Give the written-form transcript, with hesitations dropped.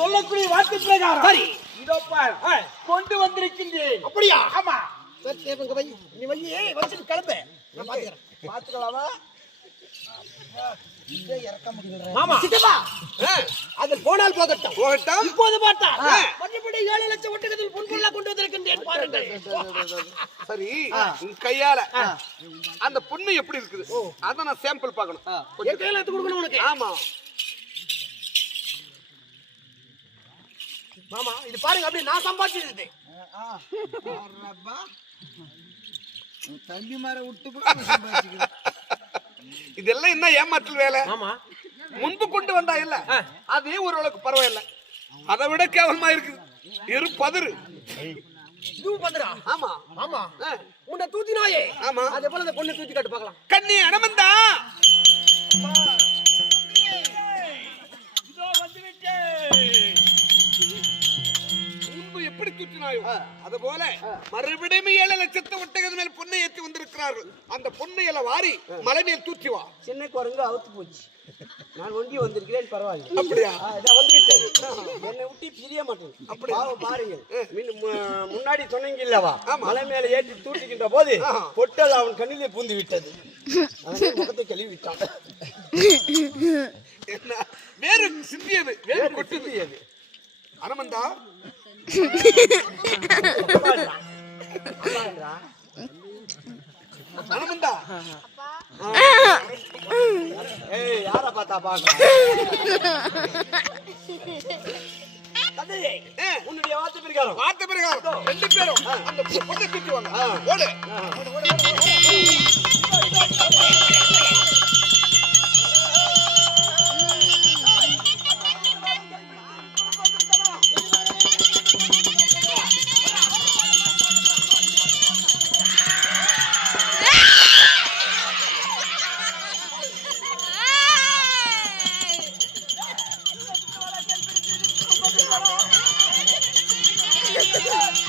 சொல்லக்கூடிய வார்த்தை பிரகாரம் சரி இதோ பார் கொண்டு வந்திருக்கின்றேன். அப்படியா? ஆமா. சரி தேவங்க வை, நீ வை, வச்சுட்டு கிளம்பு, நான் பாத்துக்கிறேன். பாத்துக்கலாமா? மாமா சித்தப்பா அது போனால் போகட்டும் போகட்டும். இப்போது பார்த்தா மற்றபடி 7 லட்சம் ஒட்டகத்தில் பொன்பொருளா கொண்டு வந்திருக்கின்றேன் பாருங்கள். சரி உன் கையால அந்த பொண்ணு எப்படி இருக்குது அத நான் சாம்பிள் பார்க்கணும். என் கையில எடுத்து கொடுக்கணும் உனக்கு. ஆமா மாமா இது பாருங்க, அப்படியே நான் சம்பாதிச்சது. தம்பி மாற விட்டு இதெல்லாம் என்ன ஏமாற்றல் வேலை? ஆமா முன்பு கொண்டு வந்தா இல்ல அதே ஓரளவுக்கு பரவாயில்ல, அதை விட கேவலமா இருக்குது. இரு பதறு இதுவும் பண்றா. ஆமா ஆமா உன்னை தூத்தினாயே. ஆமா அதே போல அந்த பொண்ணு தூத்தி காட்டு பார்க்கலாம். கண்ணி அனமந்தா இதோ வந்துவிட்டேன். முன்பு எப்படி தூற்றினாயோ அது போல மறுபடியும் 7 லட்சத்து ஒட்டகத்து மேல் பொண்ணை ஏற்றி வந்திருக்கிறார்கள். அந்த பொண்ணை எல்லாம் வாரி மலை மேல் தூற்றி வா. சின்ன குரங்கு அவுத்து போச்சு, நான் ஒண்டி வந்திருக்கிறேன். பரவாயில்லை. அப்படியா? வந்து விட்டது. என்னை விட்டு பிரிய மாட்டேன். அப்படி பாருங்க, முன்னாடி சொன்னீங்க இல்லவா, மலை மேல ஏற்றி தூட்டிக்கின்ற போது பொட்டல் அவன் கண்ணிலே பூந்து விட்டது. அவனே முகத்தை கழுவி விட்டான். என்ன வேறு சிந்தியது, வேறு கொட்டுது. அனமந்தா அனமந்தா ஏய் யார பார்த்தா பாக்க உன்னுடைய வார்த்தை பிரகாரம் ரெண்டு பேரும் அந்த பொண்ணை தூக்குவாங்க. ஓடு Ha ha ha!